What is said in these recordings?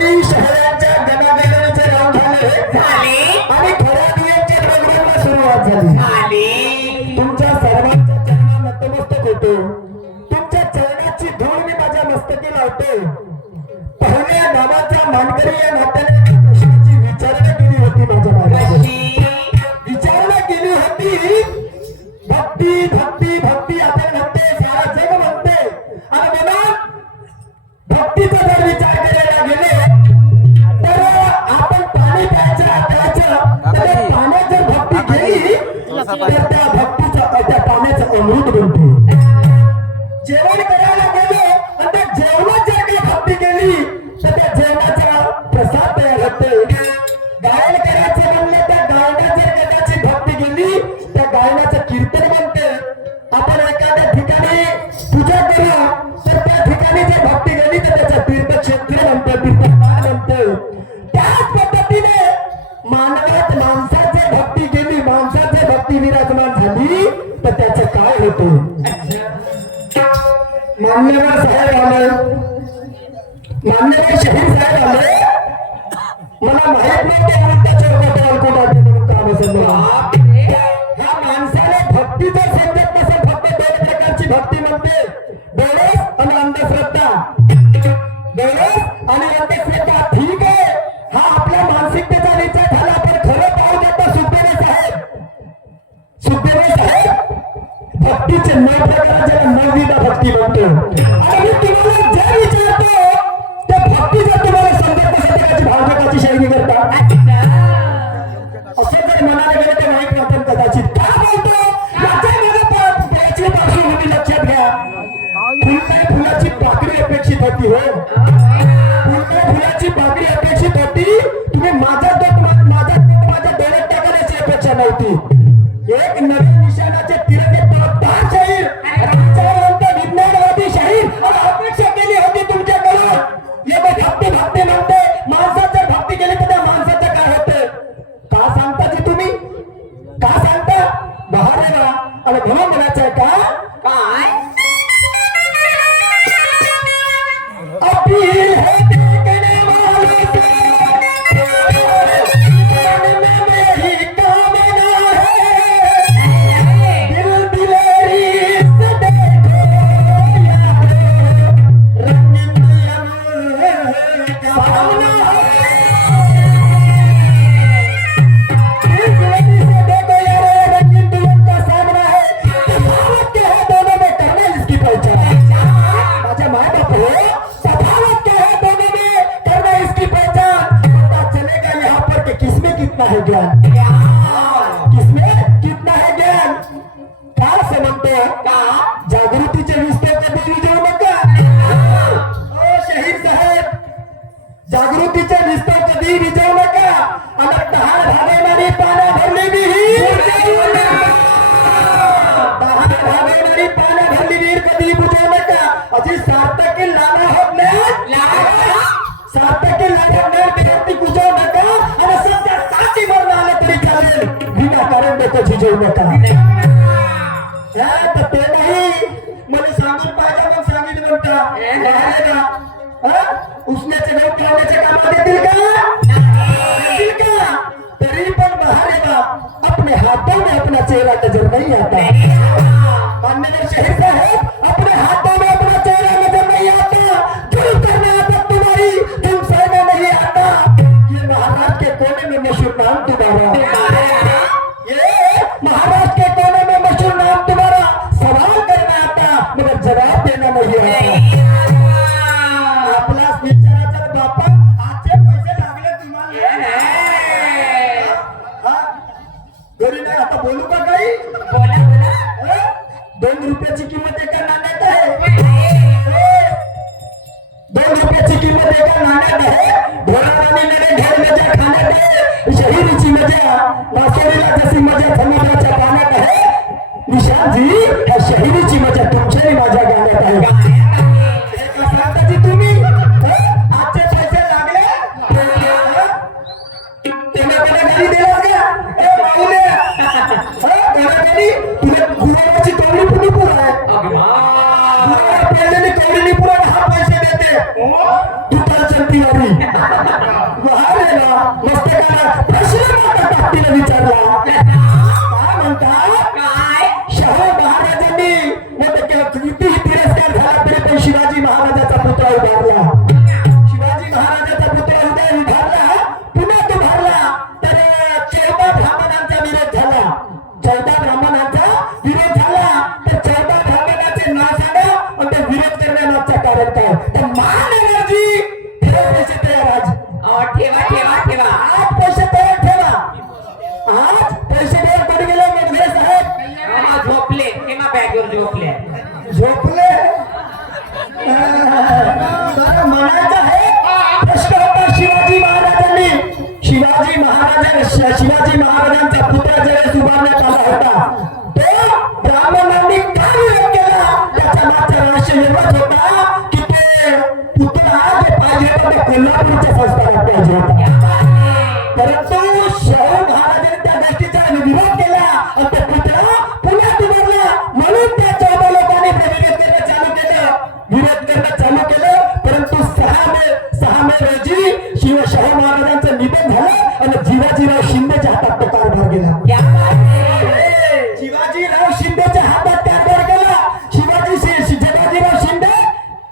कधी शहरांच्या गणागणाचे राम झाले आणि खऱ्या दिव्यांच्या प्रोग्रामला सुरुवात झाली. तुमच्या सर्वांच्या चरणात नतमस्तक होतो. तुमच्या चरणाची धूळ मी माझ्या मस्तकी लावतो. पहिल्या नावाचा मानकरी या नात्याने प्रश्नाची विचारणा केली होती. माझ्या मागे विचारणा केली होती. भक्ती भक्ती भक्ती आपण म्हणते, सारा जग म्हणते. आणि म्हणून भक्तीचा जर विचार करायला गेले तर आपण पाणी प्यायचं तर पाण्यात जर भक्ती केली तर त्या भक्तीचं त्या पाण्याचं अमृत बनते. जेवण करायला गेलो आणि त्या जेवणात जर काही भक्ती केली तर त्या जेवणाचा प्रसाद तयार होतो. गायन करायचं म्हणलं त्या गायनात जर कदाचित भक्ती केली त्या गायनाचं कीर्तन बनते. आपण एखाद्या ठिकाणी पूजा करू तर त्या ठिकाणी जर भक्ती केली तर त्याचं तीर्थक्षेत्र बनतं, तीर्थस्थान बनतं. त्याच पद्धतीने मानवात माणसाची भक्ती केली, माणसाची भक्ती विराजमान झाली तर त्याचं काय होतं. मान्यवर साहेब आले, मान्यवर शहीद साहेब आले. मला माहित नव्हते उलट्या चौकात अल्कोटाचे काम समजा. ह्या माणसाने भक्ती जर समजत नसेल, फक्त दोन प्रकारची भक्ती म्हणते, डोळस आणि अंधश्रद्धा. डोळस आणि अंधश्रद्धा ठीक आहे, हा आपल्या मानसिकतेचा विचार झाला. पण खरं पाहू देता सुखदेव साहेब, सुखदेव साहेब भक्तीचे 9 प्रकार ज्याला 9विधा भक्ती म्हणतो. आणि मी तुम्हाला जे विचारतो त्या भक्ती जर तुम्हाला समजत नसेल त्याची भावनाची शैली करता असे जर म्हणायला गेले तर माहित आपण कदाचित का बोलतो. त्याची पार्श्वभूमी लक्षात घ्या. फुलकाय फुलाची पाकळी अपेक्षित होती. हो, फुलकाय फुलाची पाकळी अपेक्षित होती. तुम्ही माझा माझ्या डोळ्यात टाकण्याची अपेक्षा नव्हती. एक नवीन निशाणाचे तिरंगे तोडतार शाहीर, विज्ञानवादी शाहीर अपेक्षा केली होती तुमच्याकडून. भक्ती भक्ती म्हणते, माणसाचं भक्ती केली तर त्या माणसाचं काय होतं का सांगता जी तुम्ही, का सांगता बाहेर ना. आणि म्हणून म्हणायचं का काय अपील है देखने वालों से, मन में मेरी कामना है, दिल दिलेरी से देखो यार, रंगीन का भावना है. दिल दिलेरी से देखो यार, रंगीन दुल्हन का सामना है. तफावत क्या है दोनों में, करना इसकी पहचान. माझ्या माय बाप हो, तफावत क्या है दोनों में, करना इसकी पहचान. पता चलेगा यहाँ पर कि किसमें कितना है ज्ञान, किसमें कितना है ज्ञान. का से म्हणतो का जागृतीचे विस्तार कधी विजवू नका. ओ शहीद साहेब, जागृतीचे विस्तार कधी विजवू नका. आणि तहान भागवणारी पाण्या भरली विहीर, तहान भागवणारी पाण्या भरली विहीर कधी बुजवू नका. अजी सार्थकी लाना होत नाही, सार्थकी लाना विरक्ती बुजवू नका. आणि सध्या साठी मरण आलं तरी चालेल, विनाकारण डोकं झिजवू नका. तर ते नाही मला सांगून पाहिजे मग सांगितलं म्हणता उसण्याचे गहू लावण्याच्या कामात येतील का. तरी पण बाहर येगा अपने हाथों में अपना चेहरा नजर नहीं आता. माननीय शहीद साहब, अपने हाथों में अपना चेहरा नजर नहीं आता. जुल्म करना आता तुम्हारी, जुल्म सहना नहीं आता. ये महाराष्ट्र के कोने में मशहूर नाम तुम्हारा, ये महाराष्ट्र के कोने में मशहूर नाम तुम्हारा. सवाल करना आता मगर जवाब देना नहीं आता. आपला विचाराचा बापा आजचे पैसे लागले तुम्हाला. घरी नाही आता बोलू का काही. 2 रुपयाची किंमत एका नाण्यात आहे. 2 रुपयाची किंमत एका नाण्यात आहे. घोडाराने नरे घर मजा खाण्यात आहे. शहिरीची मजा वासोरीला जशी मजा समुद्राच्या पाण्यात आहे. निशांतजी, ह्या शहिरीची मजा तुमच्याही माझ्या गाण्यात आहे. सांगताजी तुम्ही आजचे पैसे लागले तुम्ही घरी दिला का. ए बाहुले तुला गुरुवाची कवडी पुढे पुरा आहे. गुरुवार पहिल्याने कवडी पुरा हा पैसे देते. तू तर चलती महारी महारे ना मस्त का प्रश्न टाकतीला विचारला काय म्हणतात काय शाहू महाराजांनी कितीही तिरस्कार झाला तरी पण शिवाजी महाराजाचा पुतळा उभारला शिवाजी महाराजाचा पुतळा उभारला पुन्हा तो उभारला तर 14 ब्राह्मणांचा विरोध झाला 14 ब्राह्मणांचा विरोध झाला तर 14 ब्राह्मणाचे नाव सांगा आणि ते विरोध करण्यामागचं कारण काय तर महानगरजी ठेवा पैसे तयार आज ठेवा ठेवा ठेवा आज पैसे तयार ठेवा आज पैसे तयार पड गेले मेघे साहेब झोपले किंवा बॅगवर झोपले झोपले तर म्हणायचं आहे प्रश्न होता शिवाजी महाराजांचा पुतळा ज्यावेळेस उभारण्यात आला होता तो ब्राह्मणांनी काय विरोध केला त्याच्या मागचा रहस्य एवढंच होता की ते पुतळा जे पाहिजे होता ते कोल्हापूरच्या संस्थानात पाहिजे होता परंतु शाहू महाराजांनी त्या गोष्टीचा विरोध केला आणि ते पुतळा पुण्यात उभारला म्हणून त्या 14 लोकांनी विरोध करणं चालू केलं परंतु 6 मे रोजी शाहू महाराजांचं निधन झालं आणि जीवाजीराव शिंदेच्या हातात तो कारभार गेला शिवाजीराव शिंदेच्या हातात कारभार गेला शिवाजीराव शिंदे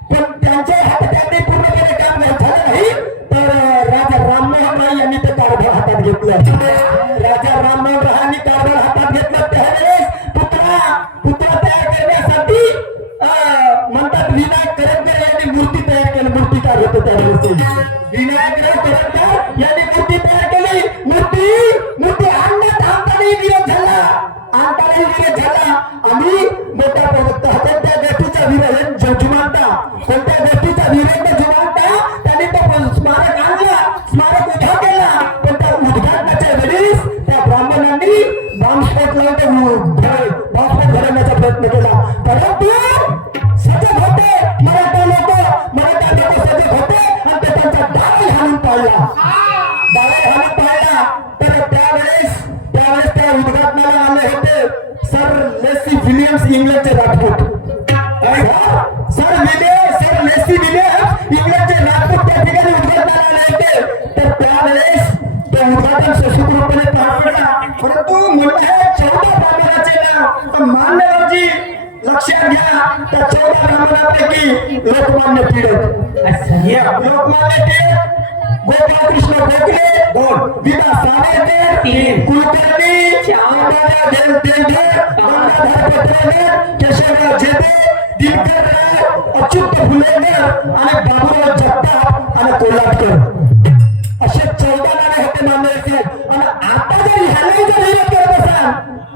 पण त्यांच्या हातात त्यांनी पूर्णपणे काम झालं नाही तर राजा राममोहन राय यांनी ते कारभार हातात घेतलं राजा राममोहन रायांनी कारभार हातात घेतलं त्यावेळेस पुतळा तयार करण्यासाठी म्हणतात विनायक करंजकर यांनी मूर्ती तयार केली मूर्तिकार होते त्यावेळेस विनायक करंजकर यांनी मूर्ती तयार केली मूर्ती आणण्यात आमचाही विरोध झाला आम्ही मोठ्या कोणत्या गोष्टीचा विरोध जुमानता कोणत्या गोष्टीचा विरोध जुमानता त्यांनी तो स्मारक आणला स्मारक उभा केला पण त्या उद्घाटनाच्या वेळेस त्या ब्राह्मणांनी बॉम्बस्फोट लावून घडवण्याचा प्रयत्न केला परंतु सजग होते मराठा लोक सजग होते आणि ते त्यांचा डाळ हाणून पाडला तर त्यावेळेस त्या उद्घाटनाला आले होते सर लेसी विलियम्स इंग्लंडचे राजपूत सर लेसी विलियम्स इंग्लंडचे राजपूत त्या ठिकाणी उद्घाटनाला आले होते तर त्यावेळेस ते उद्घाटन सुखरूपपणे पार पडला परंतु मोठे 14 ब्राह्मणाचे नाव मान्यवरजी लक्षात घ्या त्या 14 ब्राह्मणांपैकी लोकमान्य टिळक गोपालकृष्ण गोखले 2 विना सावरकर 3 कुलकर्णी 4 केशवराव झेडे दिनकर राय अच्युत फुलेकर आणि बाबूराव जगताप आणि कोल्हाटकर असे 14 नावे होते मान्य आणि आता जर ह्यालाही जर विरोध करत असाल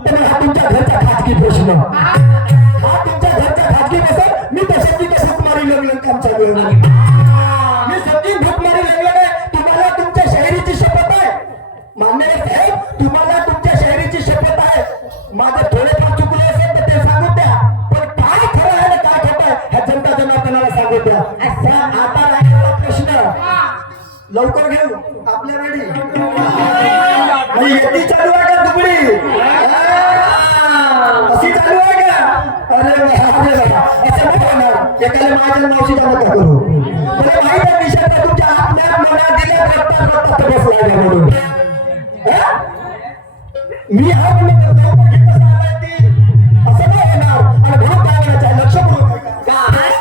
तर हा तुमच्या घरचा खाजगी प्रश्न हा तुमच्या घरचा खाजगी प्रश्न मी तशाची भूकमारी लागलं काम चालू आहे मी सगळी भूकमारी लागले तुम्हाला तुमच्या शाहिरीची शपथ आहे मान्य साहेब तुम्हाला तुमच्या शाहिरीची शपथ आहे माझे थोडेफार चुकले असेल तर ते सांगू द्या पण काय खरं आहे ना काय खोटं आहे ह्या जनता जनार्दनाला सांगू द्या आता राहिलेला प्रश्न लवकर घेऊ आपल्या वेळी आणि येती चालू आहे का दुबळी अशी चालू आहे का अरे असं नाही होणार एकाला माझ्या मावशीचा नका करू मला माहित आहे निशाचा तुमच्या आपल्या मनात दिल्या रक्तात बसला म्हणून मी हा म्हणतो असं नाही होणार आणि म्हणून काय म्हणायचं लक्षपूर्वक काय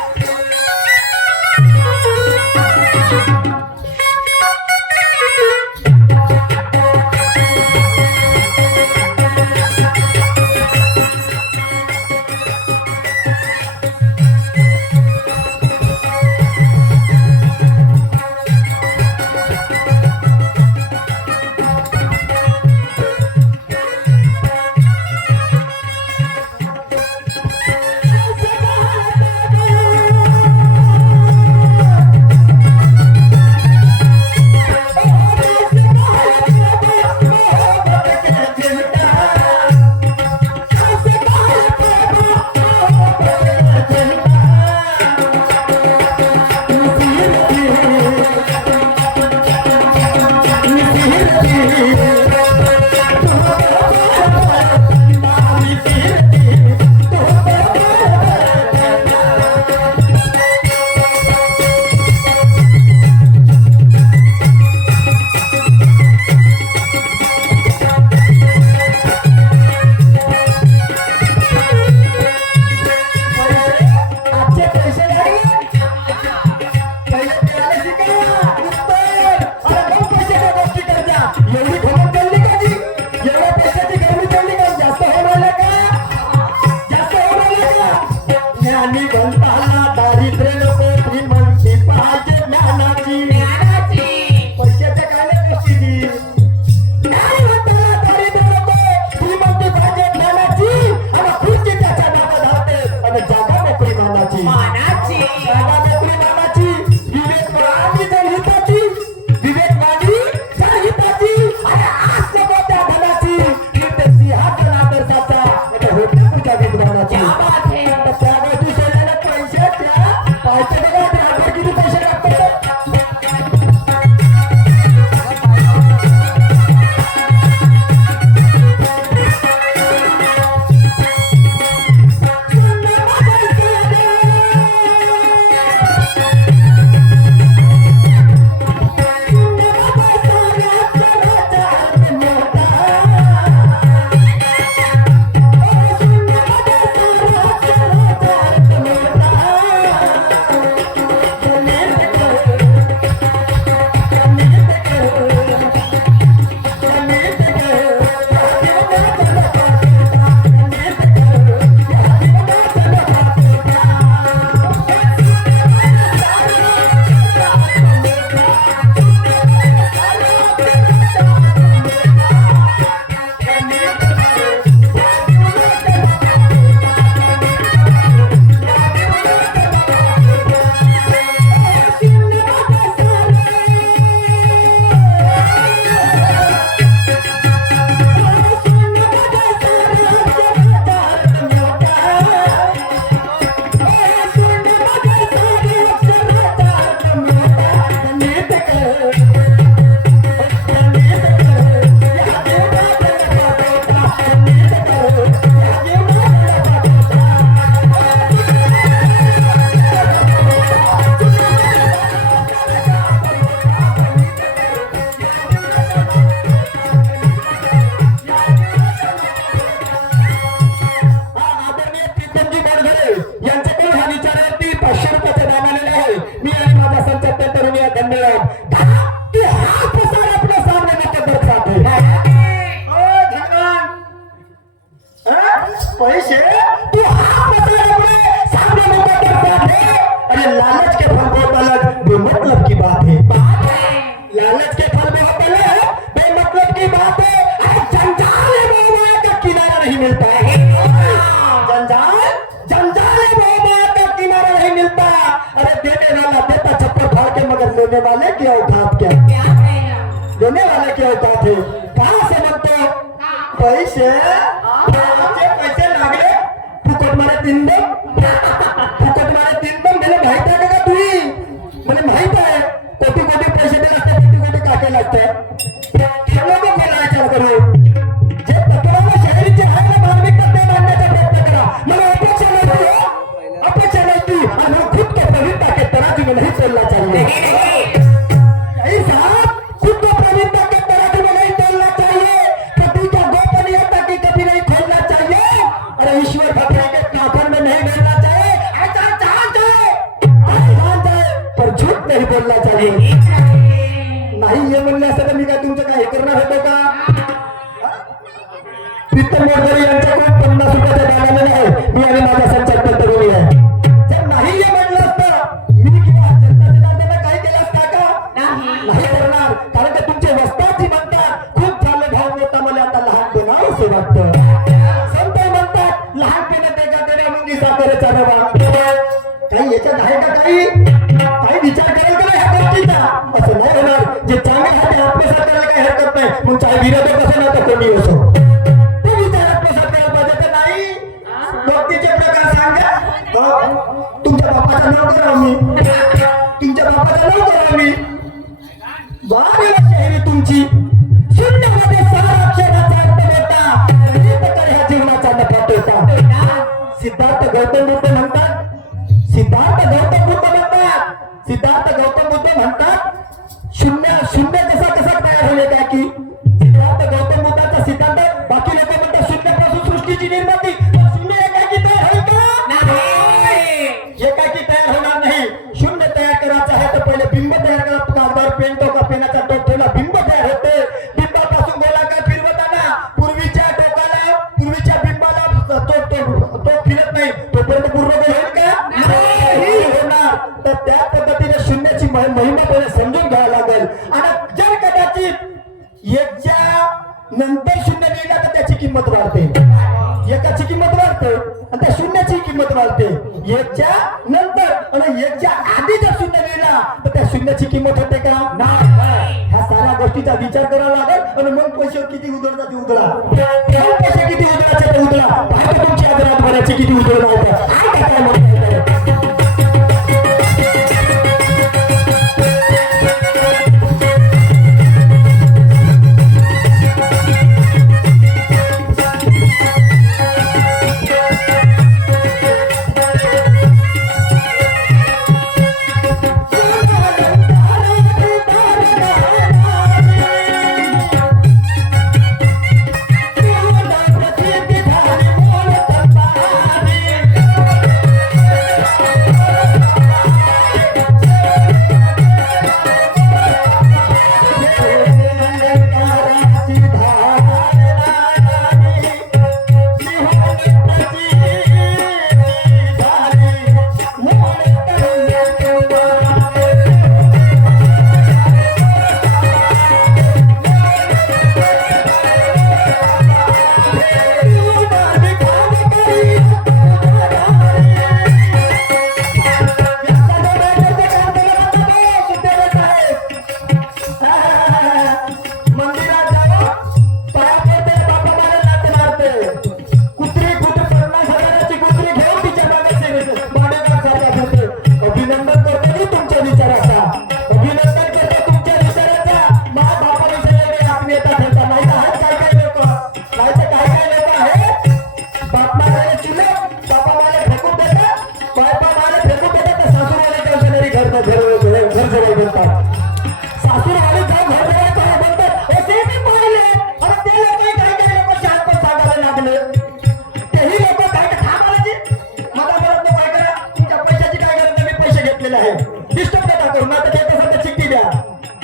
आदरणीय प्रीतमजी बडघरे यांच्याकडून ह्या विचारावरती 500 रुपयाचं दान आलेलं आहे. मी आणि माझा संचालक तरुणी आहे. धन्यवाद. हा प्रसार आपल्या सामने नको दर्शवते. पैसे तू हा प्रसार अपने सामने नको दर्शवते. अरे लालच के फल बहुत अलग बेमतलब की बात है. लालच के फल बहुत अलग बेमतलब की बात है. अरे जंजाल है बाबा का किनारा नहीं मिलता है. जंजाल का किनारा नहीं मिलता. अरे देने वाला देता चप्पल फाड़ के मगर लेने वाले की औकात क्या. देने वाले की औकात है. कहाँ से म्हणतो पैसे पैसे लागले फुकट मारे 3 दम फुकट मारे 3 दम दिले माहित आहे का तुम्ही. मला माहित आहे कोटी कोटी पैसे दिले असते कोटी कोटी काके लागते. लोक मला विचार करू जे तत्वाला शहरीचे आहे ना मानविकता ते मानण्याचा प्रयत्न करा. मला अपेक्षा नव्हती आणि मैं खुद को प्रवीणता के तराजू में नहीं तोलना चाहिए. यही साहब खुद को प्रवीणता के तराजू में नहीं तोलना चाहिए. कभी तो गोपनीयता की कभी नहीं खोलना चाहिए. अरे ईश्वर भगवान के काफन में नहीं मिलना चाहिए. ऐसा जान जाए पर झूठ नहीं बोलना चाहिए. नाही हे म्हणले असं तर मी काय तुमचं काय हे करणार होतो का. प्रीतम मोडकरी यांच्याकडून 50 रुपयाचं दान आलेलं आहे. मी आणि माझा संचालक तरुणी आहे. जर नाही हे म्हटलं असतं मी किंवा जनता त्यांना काही केलं असता का. नाही करणार. कारण की तुमचे वस्ताची म्हणतात खूप झालं भाव मोठा मला आता लहान बनावंसे वाटतं. संत म्हणतात लहानपणी ते का तेरा मुंगी साखरेचा रवा. काही याच्यात आहे का काही विचार करेल का नाही ह्या गोष्टीचा. असं नाही होणार. जे चांगले आहे ते आत्मसात करायला काही हरकत नाही. मग चाहे विरोधक असो ना तर कोणी असो ते विचार आत्मसात करायला पाहिजे. तर नाही व्यक्तीचे प्रकार सांगा. तुमच्या बापाचा नोकर आम्ही तुमच्या बापाचा नोकर आम्ही वागेला शहरी तुमची शून्यामध्ये 6 अक्षराचा अर्थ देता तर ह्या जीवनाचा नफा तोटा. सिद्धार्थ गौतम बुद्ध म्हणतात शून्य कसा तयार होईल काय की. सिद्धार्थ गौतम बुद्धाचा सिद्धांत बाकी लोक म्हणतात शून्यापासून सृष्टीची निर्मिती. शून्य एकाकी तयार होईल का. एकाकी तयार होणार नाही. शून्य तयार करायचं आहे तर पहिले बिंब तयार करा. कागदावर पेन तो का पेनाचा टोक ठेवला बिंब तयार होते. बिंबापासून गोलाकार फिरवताना पूर्वीच्या बिंबाला तो फिरत नाही तोपर्यंत पूर्ण होईल का नाही होणार. तर त्या पद्धतीने शून्याची महिमा पहिले समजून घ्यायला लागेल. आणि जर कदाचित एकच्या नंतर शून्य लिहिला तर त्याची किंमत वाढते. एकाची किंमत वाढते आणि त्या शून्याची किंमत वाढते. एकच्या नंतर आणि एकच्या आधी जर शून्य लिहिला तर त्या शून्याची किंमत होते का नाही. ह्या साऱ्या गोष्टीचा विचार करावा लागेल. आणि मग पैसे किती उधळता ते उधळा. पैसे किती उधळायचे ते उधळा. बाहेर तुमच्या आदरात भरायची किती उधळणार काय म्हणतात.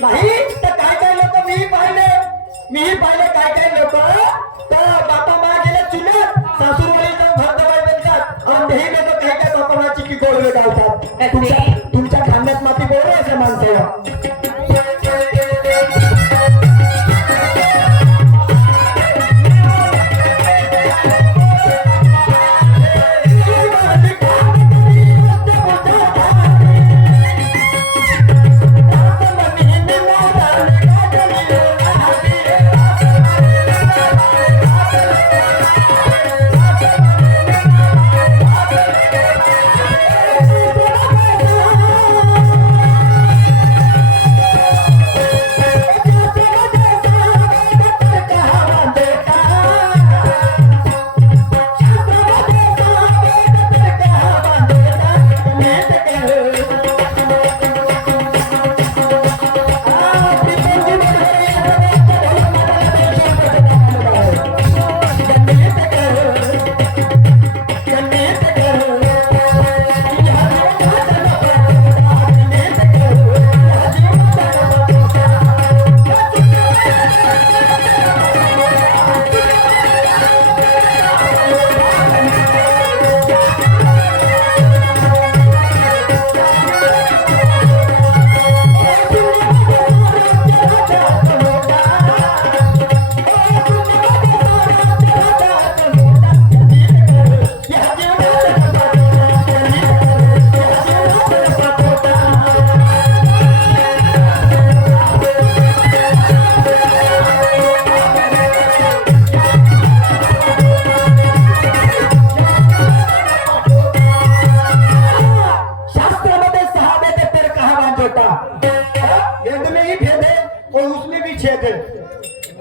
नाही तर काय लोक मीही पाहिले काय लोक तर बापा मा गेले चुलत सासूरवाडी जाऊन भरदवाई बनतात आणि तेही लोक काय बापा माची की गोडवे गावतात. तुमच्या खांद्यात माती गोड आहे माणसाला.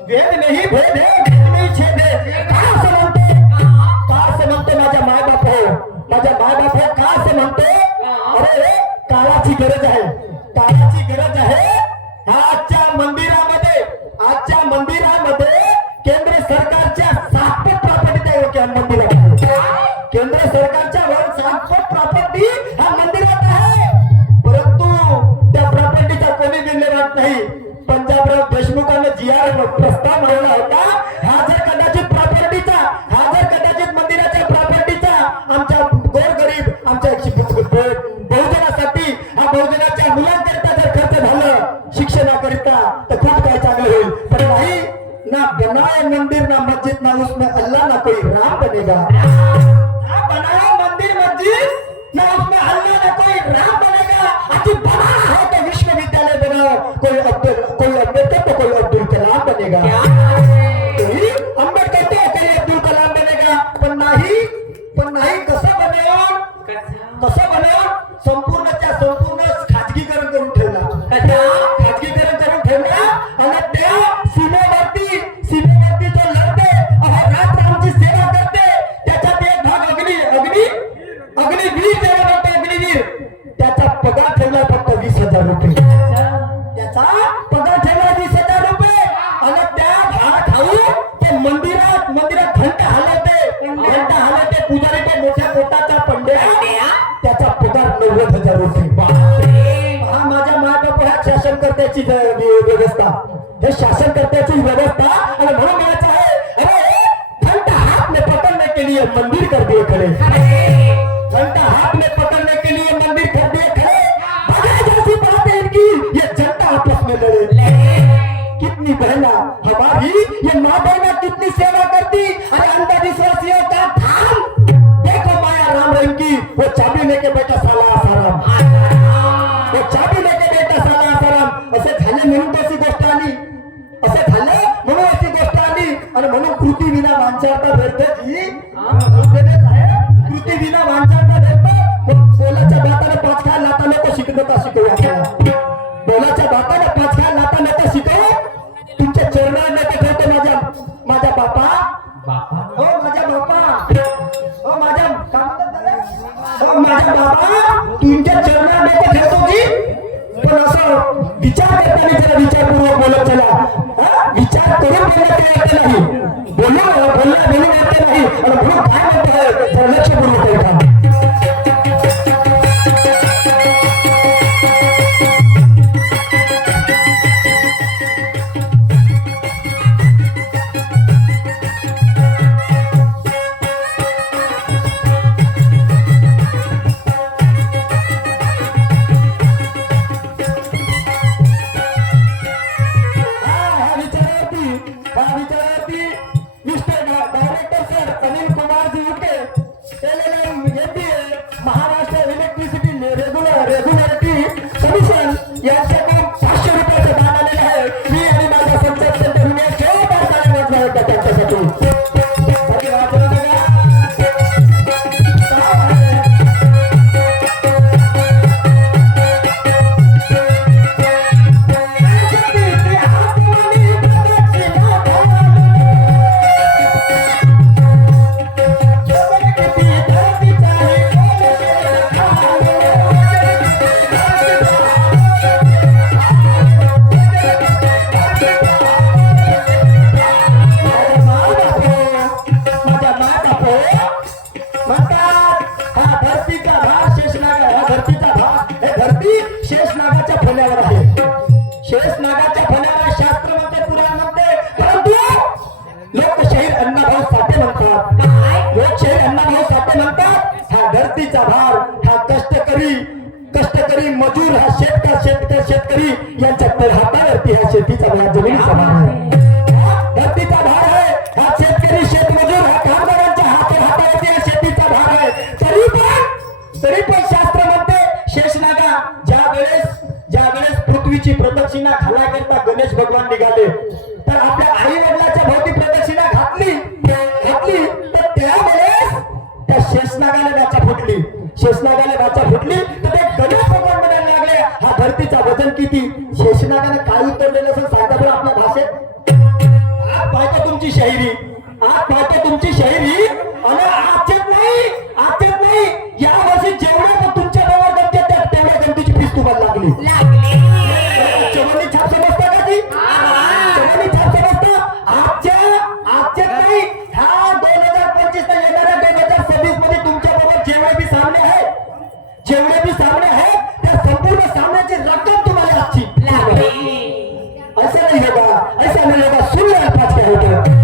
भेद नाही भेद है भेद नाही छेद है का असं म्हणतो माझ्या मायबाप का असं म्हणतो अरे काळाची गरज आहे. आजच्या मंदिरामध्ये केंद्र सरकारच्या 7 पट प्रॉपर्टी आहे मंदिरात. केंद्र सरकारच्या 7 पट प्रॉपर्टी हा मंदिरात आहे, परंतु त्या प्रॉपर्टीचा कोणी विल्हेवाट नाही. पंजाबराव देशमुखांनी GR प्रस्ताव मांडला होता. हा जर कदाचित मंदिराच्या प्रॉपर्टीचा आमच्या गोरगरीब आमच्या बहुजनासाठी बहुजनाच्या मुलांकरिता जर खर्च झालं शिक्षणाकरिता तर खूप काय चांगलं होईल. पण नाही ना बनाए मंदिर ना मस्जिद ना उसमें अल्लाह ना कोई राम बनेगा. बनाया मंदिर मस्जिद ना उसमें अल्लाह ना कोई राम बनेगा. अति बनाना है तो विश्वविद्यालय बनाओ, कोई अम्बेडकर तो कोई अब्दुल कलाम बनेगा. अम्बेडकर तो कोई अब्दुल कलाम बनेगा. पण नाही कसं बनेल संपूर्णच्या संपूर्ण खाजगीकरण करून ठेवला आणि त्या सीमेवरती जो लढते रात्र आमची सेवा करते त्याच्यात एक भाग अग्निवीर जेव्हा म्हणतो अग्निवीर त्याचा पगार ठेवला फक्त 20,000 रुपये. त्याचा पगार ठेवला 20,000 रुपये आणि त्या भाग खाऊ ते मंदिरात घंटा हलवते पुजारी तो मोठ्या पोटाचा पंड्या त्याचा पगार 90,000 रुपये. हा माझ्या मायबाप ह्या शासनकर्त्याची व्यवस्था हे शासनकर्त्याची व्यवस्था आणि म्हणून म्हणायचं आहे अरे घंटा हाथ में पकड़ने के लिए मंदिर कर दिए खड़े. घंटा हाथ में पकड़ने के लिए मंदिर कर दिए खड़े. जैसी बात है इनकी ये जनता आपस में लड़े. कितनी बहना हमारी ये माँ बहना कितनी सेवा करती अरे अंधविश्वासियों का धाम. देखो माया राम रहीम की वो चाबी लेके बैठा साला आसाराम. असे झाले म्हणून अशी गोष्ट आली आणि म्हणून कृती विना वांछाता भेटते कृती विना वांछाता भेटते. बोलाच्या बाताने 5 खाय लाता नको शिकवू आपल्याला. बोलाच्या बाताने 5 खाय लाता नको शिकवू. तुमच्या चरणावर नको ठेवतो माझ्या बापा तुमच्या चरणावर नको ठेवतो की पण असं विचार करताना जरा विचारपूर्वक बोलत चला. विचार करून बोलत नाही बोलून येते नाही आणि म्हणून काय म्हणतो जरा लक्षपूर्वक ऐका. फणाच्या फण्याला शास्त्र म्हणते, पुराण म्हणते, परंतु लोकशाहीर अण्णाभाऊ साठे म्हणतात. लोकशाहीर अण्णाभाऊ साठे म्हणतात हा धरतीचा भार, हा कष्टकरी मजूर, हा शेतकरी यांच्या हातावरती हा शेतीचा भार, जमिनीचा भार आहे. धरतीचा भार आहे हा शेतकरी, शेतमजूर, हा कामगारांच्या हातावरती हा शेतीचा भार आहे. तरी पण शास्त्र म्हणते शेषनागा ज्या वेळेस पृथ्वीची प्रदक्षिणा घालाकरता गणेश भगवान निघाले, तर आपल्या आई वडिलाच्या भोवती प्रदक्षिणा घातली तर त्यावेळेस त्या शेषनागाला वाचा फुटली तर ते गणेश भगवान म्हणायला लागले हा धरतीचा वजन किती. शेषनागाने काय उत्तर दिलं असं सांगता बरं आपल्या भाषेत. आज पाहतो तुमची शाहिरी आणि आजच्यात नाही या वर्षी जेवढ्या तुमच्या गावात गमते तेवढ्या गमतीची फीस तुम्हाला लागली. चवली छाप समजता का ती? चवली छाप समजता? आजच्यात नाही, ह्या 2025 ला येणाऱ्या 2026 मध्ये तुमच्या बरोबर जेवढे बी सामने आहेत त्या संपूर्ण सामन्याची रक्कम तुम्हाला आजची. ऐसा नहीं होगा सुन लो पाच क्या होतं.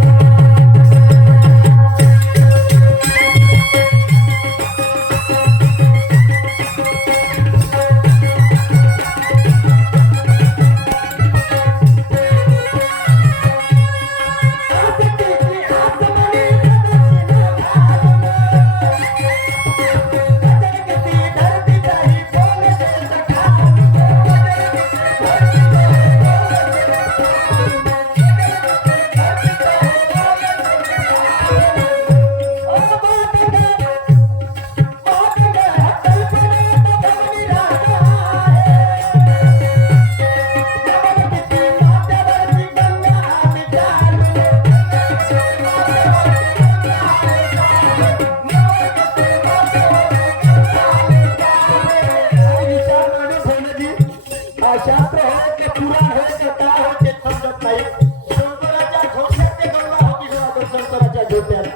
शास्त्र हो ते पुराण हो ते काय हो ते समजत नाही. शंकराच्या झोट्यात ते गंगा होती का? शंकराच्या झोट्यात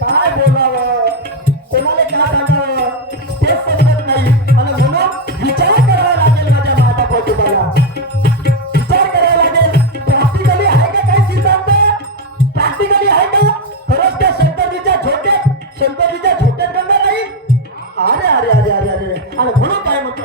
काय बोलावं, कोणाला काय सांगावं तेच समजत नाही. आणि म्हणून विचार करावा लागेल माझ्या माता तुम्हाला. विचार करावा लागेल. प्रॅक्टिकली आहे का काही सिद्धांत? प्रॅक्टिकली आहे का खरंच त्या शंकरजीच्या झोट्यात गंगा नाही? अरे आणि म्हणून काय म्हणतो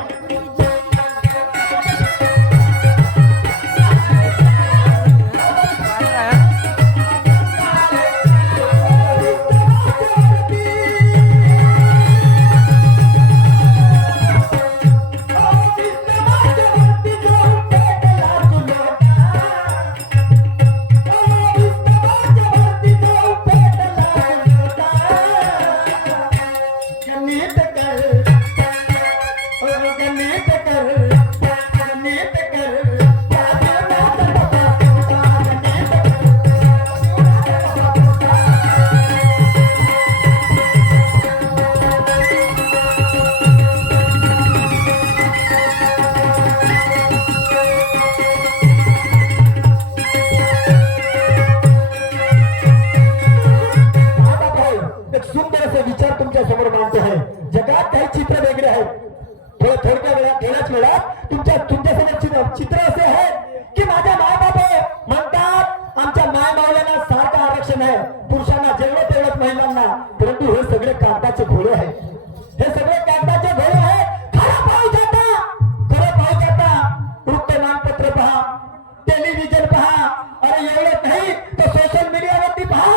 विचार तुमच्या समोर मांडतो आहे. जगात काही चित्र वेगळे आहेत. थोड्याच वेळात तुमच्या समोर चित्र असे आहे की माझ्या मायबाप म्हणतात आमच्या माय मावल्यांना सारखं आरक्षण आहे, पुरुषांना जेवढं तेवढंच महिलांना. परंतु हे सगळे कागदाचे घोडे आहेत. खरं पाहू जाता वृत्तमानपत्र पहा, टेलिव्हिजन पहा, अरे एवढंच नाही तर सोशल मीडियावरती पहा.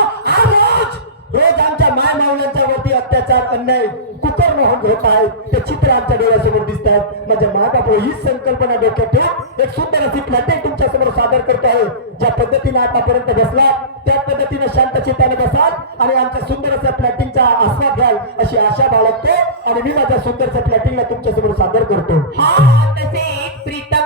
रोज आमच्या माय मावल्यांच्या वरती अत्याचार, अन्याय, कुकर्म होत आहे. ते चित्र आमच्या डोळ्यासमोर दिसत आहेत. माझ्या महाबाप हीच संकल्पना डोक्यात ठेवून एक सुंदर अशी प्लॅटिंग तुमच्या समोर सादर करतो आहे. ज्या पद्धतीने आतापर्यंत बसला त्या पद्धतीने शांत चित्ताने बसाल आणि आमच्या सुंदर अशा प्लॅटिंगचा आस्वाद घ्याल अशी आशा बाळगतो आणि मी माझ्या सुंदरच्या प्लॅटिंगला तुमच्या समोर सादर करतो. हा तसे एक प्रीतम